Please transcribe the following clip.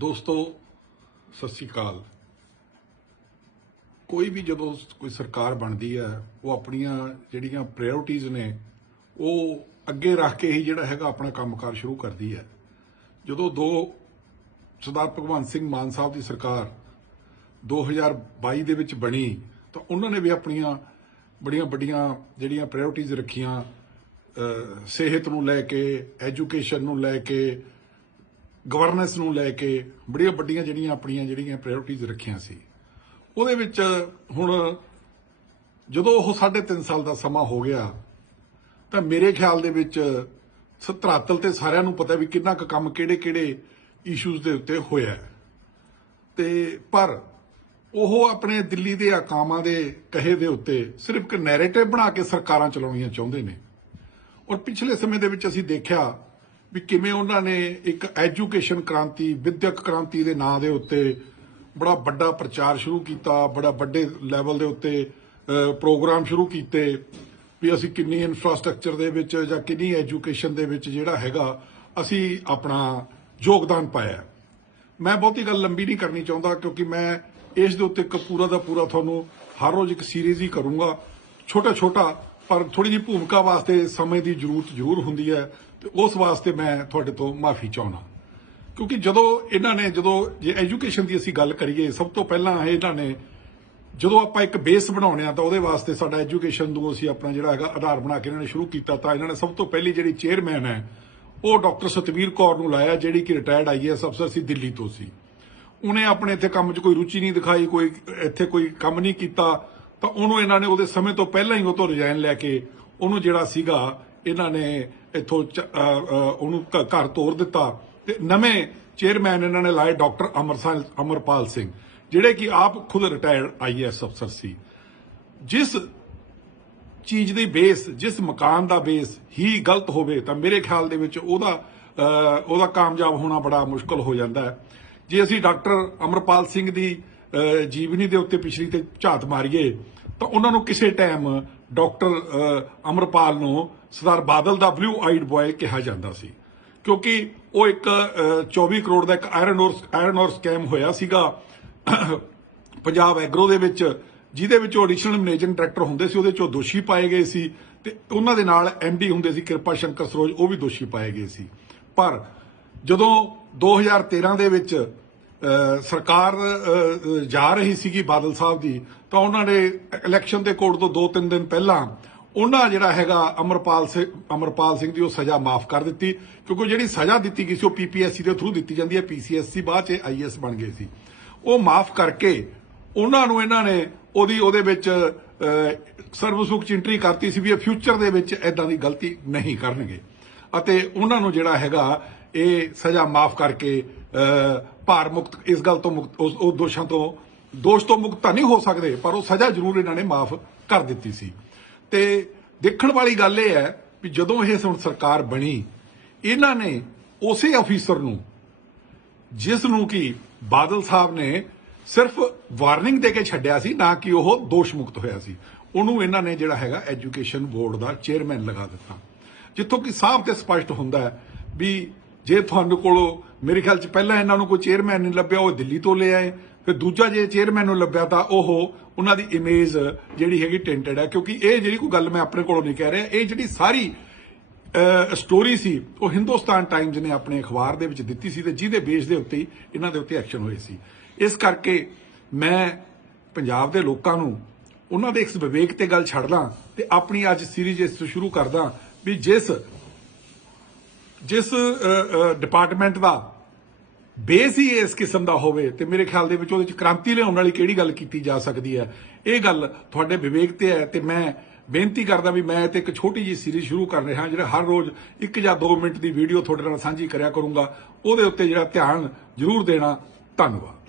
ਦੋਸਤੋ, ਸਤਿ ਸ੍ਰੀ ਅਕਾਲ। ਕੋਈ ਵੀ ਜਦੋਂ ਕੋਈ ਸਰਕਾਰ ਬਣਦੀ ਹੈ, ਉਹ ਆਪਣੀਆਂ ਜਿਹੜੀਆਂ ਪ੍ਰਾਇੋਰਟੀਆਂ ਨੇ, ਉਹ ਅੱਗੇ ਰੱਖ ਕੇ ਹੀ ਜਿਹੜਾ ਹੈਗਾ ਆਪਣਾ ਕੰਮਕਾਰ ਸ਼ੁਰੂ ਕਰਦੀ ਹੈ। ਜਦੋਂ ਦੋ ਸਰਦਾਰ ਭਗਵੰਤ ਸਿੰਘ ਮਾਨ ਸਾਹਿਬ ਦੀ ਸਰਕਾਰ 2022 ਦੇ ਵਿੱਚ ਬਣੀ, ਤਾਂ ਉਹਨਾਂ ਨੇ ਵੀ ਆਪਣੀਆਂ ਬੜੀਆਂ ਵੱਡੀਆਂ ਜਿਹੜੀਆਂ ਪ੍ਰਾਇੋਰਟੀਆਂ ਰੱਖੀਆਂ ਸਿਹਤ ਨੂੰ ਲੈ ਕੇ ਐਜੂਕੇਸ਼ਨ ਨੂੰ ਲੈ ਕੇ ਗਵਰਨੈਂਸ ਨੂੰ ਲੈ ਕੇ ਬੜੀਆਂ ਵੱਡੀਆਂ ਜਿਹੜੀਆਂ ਆਪਣੀਆਂ ਜਿਹੜੀਆਂ ਪ੍ਰਾਇੋਰਟੀਆਂ ਰੱਖੀਆਂ ਸੀ ਉਹਦੇ ਵਿੱਚ ਹੁਣ ਜਦੋਂ ਉਹ 3.5 ਸਾਲ ਦਾ ਸਮਾਂ ਹੋ ਗਿਆ, ਤਾਂ ਮੇਰੇ ਖਿਆਲ ਦੇ ਵਿੱਚ ਸਤਰਾਤਲ ਤੇ ਸਾਰਿਆਂ ਨੂੰ ਪਤਾ ਵੀ ਕਿੰਨਾ ਕੁ ਕੰਮ ਕਿਹੜੇ-ਕਿਹੜੇ ਇਸ਼ੂਜ਼ ਦੇ ਉੱਤੇ ਹੋਇਆ ਹੈ। ਤੇ ਪਰ ਉਹ ਆਪਣੇ ਦਿੱਲੀ ਦੇ ਆਕਾਮਾਂ ਦੇ ਕਹੇ ਦੇ ਉੱਤੇ ਸਿਰਫ ਇੱਕ ਨੈਰੇਟਿਵ ਬਣਾ ਕੇ ਸਰਕਾਰਾਂ ਚਲਾਉਣੀਆਂ ਚਾਹੁੰਦੇ ਨੇ ਔਰ ਪਿਛਲੇ ਸਮੇਂ ਦੇ ਵਿੱਚ ਅਸੀਂ ਦੇਖਿਆ ਵੀ ਕਿਵੇਂ ਉਹਨਾਂ ਨੇ ਇੱਕ ਐਜੂਕੇਸ਼ਨ ਕ੍ਰਾਂਤੀ, ਵਿਦਿਅਕ ਕ੍ਰਾਂਤੀ ਦੇ ਨਾਂ ਦੇ ਉੱਤੇ ਬੜਾ ਵੱਡਾ ਪ੍ਰਚਾਰ ਸ਼ੁਰੂ ਕੀਤਾ, ਬੜਾ ਵੱਡੇ ਲੈਵਲ ਦੇ ਉੱਤੇ ਪ੍ਰੋਗਰਾਮ ਸ਼ੁਰੂ ਕੀਤੇ ਵੀ ਅਸੀਂ ਕਿੰਨੀ ਇਨਫਰਾਸਟ੍ਰਕਚਰ ਦੇ ਵਿੱਚ ਜਾਂ ਕਿੰਨੀ ਐਜੂਕੇਸ਼ਨ ਦੇ ਵਿੱਚ ਜਿਹੜਾ ਹੈਗਾ, ਅਸੀਂ ਆਪਣਾ ਯੋਗਦਾਨ ਪਾਇਆ ਮੈਂ ਬਹੁਤੀ ਗੱਲ ਲੰਬੀ ਨਹੀਂ ਕਰਨੀ ਚਾਹੁੰਦਾ ਕਿਉਂਕਿ ਮੈਂ ਇਸ ਦੇ ਉੱਤੇ ਇੱਕ ਪੂਰਾ ਦਾ ਪੂਰਾ ਤੁਹਾਨੂੰ ਹਰ ਰੋਜ਼ ਇੱਕ ਸੀਰੀਜ਼ ਹੀ ਕਰੂੰਗਾ। ਛੋਟਾ ਛੋਟਾ ਪਰ ਥੋੜੀ ਜਿਹੀ ਭੂਮਿਕਾ ਵਾਸਤੇ ਸਮੇਂ ਦੀ ਜ਼ਰੂਰਤ ਜ਼ਰੂਰ ਹੁੰਦੀ ਹੈ ਤੇ ਉਸ ਵਾਸਤੇ ਮੈਂ ਤੁਹਾਡੇ ਤੋਂ ਮਾਫੀ ਚਾਹੁੰਦਾ। ਕਿਉਂਕਿ ਜਦੋਂ ਇਹਨਾਂ ਨੇ, ਜਦੋਂ ਜੇ ਐਜੂਕੇਸ਼ਨ ਦੀ ਅਸੀਂ ਗੱਲ ਕਰੀਏ, ਸਭ ਤੋਂ ਪਹਿਲਾਂ ਇਹਨਾਂ ਨੇ ਜਦੋਂ ਆਪਾਂ ਇੱਕ ਬੇਸ ਬਣਾਉਣੇ ਆ ਤਾਂ ਉਹਦੇ ਵਾਸਤੇ ਸਾਡਾ ਐਜੂਕੇਸ਼ਨ ਨੂੰ ਅਸੀਂ ਆਪਣਾ ਜਿਹੜਾ ਹੈਗਾ ਆਧਾਰ ਬਣਾ ਕੇ ਇਹਨਾਂ ਨੇ ਸ਼ੁਰੂ ਕੀਤਾ ਤਾਂ ਇਹਨਾਂ ਨੇ ਸਭ ਤੋਂ ਪਹਿਲੀ ਜਿਹੜੀ ਚੇਅਰਮੈਨ ਹੈ, ਉਹ ਡਾਕਟਰ ਸਤਵੀਰ ਕੌਰ ਨੂੰ ਲਾਇਆ, ਜਿਹੜੀ ਕਿ ਰਿਟਾਇਰਡ ਆਈਐਸ ਅਫਸਰ ਸੀ ਦਿੱਲੀ ਤੋਂ ਸੀ। ਉਹਨੇ ਆਪਣੇ ਇੱਥੇ ਕੰਮ 'ਚ ਕੋਈ ਰੁਚੀ ਨਹੀਂ ਦਿਖਾਈ, ਕੋਈ ਇੱਥੇ ਕੋਈ ਕੰਮ ਨਹੀਂ ਕੀਤਾ। ਤਾਂ ਉਹਨੂੰ ਇਹਨਾਂ ਨੇ ਉਹਦੇ ਸਮੇਂ ਤੋਂ ਪਹਿਲਾਂ ਹੀ ਉਹ ਤੋਂ ਰਿਜ਼ਾਈਨ ਲੈ ਕੇ ਉਹਨੂੰ ਜਿਹੜਾ ਸੀਗਾ, ਇਹਨਾਂ ਨੇ ਇੱਥੋਂ ਉਹਨੂੰ ਘ- ਘਰ ਤੋਰ ਦਿੱਤਾ ਤੇ ਨਵੇਂ ਚੇਅਰਮੈਨ ਇਹਨਾਂ ਨੇ ਲਾਏ ਡਾਕਟਰ ਅਮਰਸਾਲ ਅਮਰਪਾਲ ਸਿੰਘ, ਜਿਹੜੇ ਕਿ ਆਪ ਖੁਦ ਰਿਟਾਇਰਡ ਆਈਐਸ ਅਫਸਰ ਸੀ। ਜਿਸ ਚੀਜ਼ ਦੀ ਬੇਸ, ਜਿਸ ਮਕਾਨ ਦਾ ਬੇਸ ਹੀ ਗਲਤ ਹੋਵੇ ਤਾਂ ਮੇਰੇ ਖਿਆਲ ਦੇ ਵਿੱਚ ਉਹਦਾ ਉਹਦਾ ਕਾਮਯਾਬ ਹੋਣਾ ਬੜਾ ਮੁਸ਼ਕਲ ਹੋ ਜਾਂਦਾ ਹੈ। ਜੇ ਅਸੀਂ ਡਾਕਟਰ ਅਮਰਪਾਲ ਸਿੰਘ ਦੀ ਜੀਵਨੀ ਦੇ ਉੱਤੇ ਪਿਛਲੀ ਤੇ ਝਾਤ ਮਾਰੀਏ ਤਾਂ ਉਹਨਾਂ ਨੂੰ ਕਿਸੇ ਟਾਈਮ ਡਾਕਟਰ ਅਮਰਪਾਲ ਨੂੰ ਸਰਦਾਰ ਬਾਦਲ ਦਾ ਬਲੂ ਆਈਡ ਬॉय ਕਿਹਾ ਜਾਂਦਾ ਸੀ। ਕਿਉਂਕਿ ਉਹ ਇੱਕ ਅਹ, 24 ਕਰੋੜ ਦਾ ਇੱਕ ਆਇਰਨ ਔਰ ਆਇਰਨ ਔਰ ਸਕੈਮ ਹੋਇਆ ਸੀਗਾ। ਪੰਜਾਬ ਐਗਰੋ ਦੇ ਵਿੱਚ ਜਿਹਦੇ ਵਿੱਚ ਉਹ ਐਡੀਸ਼ਨਲ ਮੈਨੇਜਿੰਗ ਡਾਇਰੈਕਟਰ ਹੁੰਦੇ ਸੀ ਉਹਦੇ ਚੋਂ ਦੋਸ਼ੀ ਪਾਏ ਗਏ ਸੀ ਤੇ ਉਹਨਾਂ ਦੇ ਨਾਲ ਐਮਡੀ ਹੁੰਦੇ ਸੀ ਕਿਰਪਾ ਸ਼ੰਕਰ ਸਰੋਜ ਉਹ ਵੀ ਦੋਸ਼ੀ ਪਾਏ ਗਏ ਸੀ। ਪਰ ਜਦੋਂ 2013 ਦੇ ਵਿੱਚ ਸਰਕਾਰ ਜਾ ਰਹੀ ਸੀਗੀ ਬਾਦਲ ਸਾਹਿਬ ਦੀ, ਤਾਂ ਉਹਨਾਂ ਨੇ ਇਲੈਕਸ਼ਨ ਦੇ ਕੋਡ ਤੋਂ 2-3 ਦਿਨ ਪਹਿਲਾਂ ਉਹਨਾਂ ਜਿਹੜਾ ਹੈਗਾ ਅਮਰਪਾਲ ਸਿੰਘ ਅਮਰਪਾਲ ਸਿੰਘ ਦੀ ਉਹ ਸਜ਼ਾ ਮਾਫ ਕਰ ਦਿੱਤੀ, ਕਿਉਂਕਿ ਜਿਹੜੀ ਸਜ਼ਾ ਦਿੱਤੀ ਗਈ ਸੀ, ਉਹ ਪੀਪੀਐਸਸੀ ਦੇ ਥਰੂ ਦਿੱਤੀ ਜਾਂਦੀ ਹੈ ਪੀਸੀਐਸਸੀ ਬਾਅਦ ਚ ਆਈਐਸ ਬਣ ਗਏ ਸੀ। ਉਹ ਮਾਫ ਕਰਕੇ ਉਹਨਾਂ ਨੂੰ ਇਹਨਾਂ ਨੇ ਉਹਦੀ, ਉਹਦੇ ਵਿੱਚ ਸਰਵਸੁਖ ਚ ਐਂਟਰੀ ਕਰਤੀ ਸੀ ਵੀ ਇਹ ਫਿਊਚਰ ਦੇ ਵਿੱਚ ਐਦਾਂ ਦੀ ਗਲਤੀ ਨਹੀਂ ਕਰਨਗੇ। ਅਤੇ ਉਹਨਾਂ ਨੂੰ ਜਿਹੜਾ ਹੈਗਾ ਇਹ ਸਜ਼ਾ ਮਾਫ ਕਰਕੇ ਭਾਰ ਮੁਕਤ, ਇਸ ਗੱਲ ਤੋਂ ਮੁਕਤ, ਉਸ ਉਹ ਦੋਸ਼ਾਂ ਤੋਂ ਦੋਸ਼ ਤੋਂ ਮੁਕਤ ਤਾਂ ਨਹੀਂ ਹੋ ਸਕਦੇ, ਪਰ ਉਹ ਸਜ਼ਾ ਜ਼ਰੂਰ ਇਹਨਾਂ ਨੇ ਮਾਫ ਕਰ ਦਿੱਤੀ ਸੀ। ਤੇ ਦੇਖਣ ਵਾਲੀ ਗੱਲ ਇਹ ਹੈ ਵੀ ਜਦੋਂ ਇਹ ਹੁਣ ਸਰਕਾਰ ਬਣੀ, ਇਹਨਾਂ ਨੇ ਉਸੇ ਅਫੀਸਰ ਨੂੰ, ਜਿਸ ਨੂੰ ਕਿ ਬਾਦਲ ਸਾਹਿਬ ਨੇ ਸਿਰਫ ਵਾਰਨਿੰਗ ਦੇ ਕੇ ਛੱਡਿਆ ਸੀ, ਨਾ ਕਿ ਉਹ ਦੋਸ਼ ਮੁਕਤ ਹੋਇਆ ਸੀ, ਉਹਨੂੰ ਇਹਨਾਂ ਨੇ ਜਿਹੜਾ ਹੈਗਾ ਐਜੂਕੇਸ਼ਨ ਬੋਰਡ ਦਾ ਚੇਅਰਮੈਨ ਲਗਾ ਦਿੱਤਾ। ਜਿੱਥੋਂ ਕਿ ਸਾਫ਼ ਤੇ ਸਪਸ਼ਟ ਹੁੰਦਾ ਹੈ ਵੀ ਜੇ ਤੁਹਾਨੂੰ ਕੋਲੋਂ ਮੇਰੇ ਖਿਆਲ ਚ ਪਹਿਲਾਂ ਇਹਨਾਂ ਨੂੰ ਕੋਈ ਚੇਅਰਮੈਨ ਨਹੀਂ ਲੱਭਿਆ, ਉਹ ਦਿੱਲੀ ਤੋਂ ਲੈ ਆਏ। ਫਿਰ ਦੂਜਾ ਜੇ ਚੇਅਰਮੈਨ ਨੂੰ ਲੱਭਿਆ ਤਾਂ ਉਹ ਉਹਨਾਂ ਦੀ ਇਮੇਜ ਜਿਹੜੀ ਹੈਗੀ ਟੈਂਟਡ ਹੈ ਕਿਉਂਕਿ ਇਹ ਜਿਹੜੀ ਕੋਈ ਗੱਲ ਮੈਂ ਆਪਣੇ ਕੋਲੋਂ ਨਹੀਂ ਕਹਿ ਰਿਹਾ, ਇਹ ਜਿਹੜੀ ਸਾਰੀ ਸਟੋਰੀ ਸੀ, ਉਹ ਹਿੰਦੁਸਤਾਨ ਟਾਈਮਜ਼ ਨੇ ਆਪਣੇ ਅਖਬਾਰ ਦੇ ਵਿੱਚ ਦਿੱਤੀ ਸੀ ਤੇ ਜਿਹਦੇ ਬੇਸ ਦੇ ਉੱਤੇ ਇਹਨਾਂ ਦੇ ਉੱਤੇ ਐਕਸ਼ਨ ਹੋਏ ਸੀ। ਇਸ ਕਰਕੇ ਮੈਂ ਪੰਜਾਬ ਦੇ ਲੋਕਾਂ ਨੂੰ ਉਹਨਾਂ ਦੇ ਇਸ ਵਿਵੇਕ ਤੇ ਗੱਲ ਛੱਡਦਾ ਤੇ ਆਪਣੀ ਅੱਜ ਸੀਰੀਜ਼ ਇਸ ਤੋਂ ਸ਼ੁਰੂ ਕਰਦਾ ਵੀ ਜਿਸ ਜਿਸ ਡਿਪਾਰਟਮੈਂਟ ਦਾ ਬੇਸ ਹੀ ਇਸ ਕਿਸਮ ਦਾ ਹੋਵੇ ਤੇ ਮੇਰੇ ਖਿਆਲ ਦੇ ਵਿੱਚ ਉਹਦੇ ਵਿੱਚ ਕ੍ਰਾਂਤੀ ਲਿਆਉਣ ਵਾਲੀ ਕਿਹੜੀ ਗੱਲ ਕੀਤੀ ਜਾ ਸਕਦੀ ਹੈ? ਇਹ ਗੱਲ ਤੁਹਾਡੇ ਵਿਵੇਕ ਤੇ ਹੈ ਤੇ ਮੈਂ ਬੇਨਤੀ ਕਰਦਾ ਵੀ ਮੈਂ ਤੇ ਇੱਕ ਛੋਟੀ ਜੀ ਸੀਰੀਜ਼ ਸ਼ੁਰੂ ਕਰ ਰਿਹਾ ਜਿਹੜਾ ਹਰ ਰੋਜ਼ 1 ਜਾਂ 2 ਮਿੰਟ ਦੀ ਵੀਡੀਓ ਤੁਹਾਡੇ ਨਾਲ ਸਾਂਝੀ ਕਰਿਆ ਕਰੂੰਗਾ। ਉਹਦੇ ਉੱਤੇ ਜਿਹੜਾ ਧਿਆਨ ਜ਼ਰੂਰ ਦੇਣਾ। ਧੰਨਵਾਦ।